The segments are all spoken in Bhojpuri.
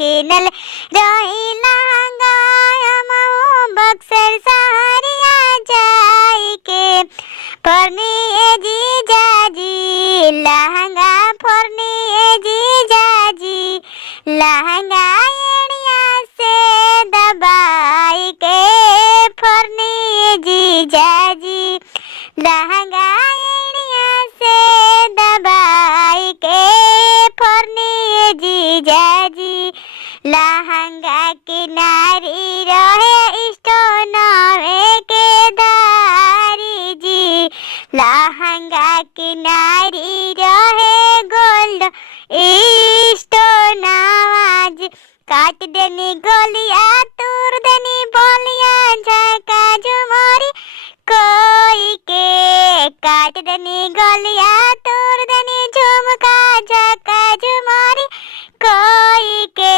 किनल रही लहंगा बक्सर सहरिया जाई के फरनी जीजाजी लहंगा फरनी जीजाजी लहंगा एड़िया से दबाई के फरनी जीजाजी लहंगा एड़िया से दबाई के फरनी जीजाजी लहंगा किनारी रहे स्टोनवे के धारी जी लहंगा किनारी रहे गोल्ड स्टोनवाज काट देनी गोलिया तूर देनी बोलिया झका झुमरी कोई के काट देनी गोलिया तूर देनी झुमका झका झुमरी कोई के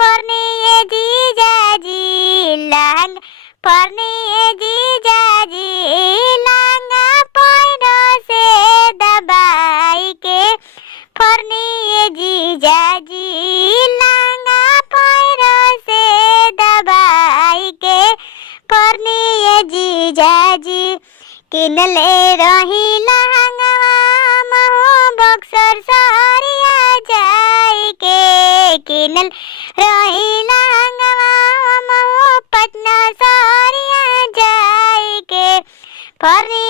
फरनी जीजाजी लहंगा फरनी जीजाजी लहंगा पैरों से दबाई के फरनी जीजाजी लहंगा पैरों से दबाई के फरनी जीजाजी किनले रही लहंगा महू बक्सर सहरिया जाई के किनल रही लहंगा महू पटना सहरिया जाई के फरनी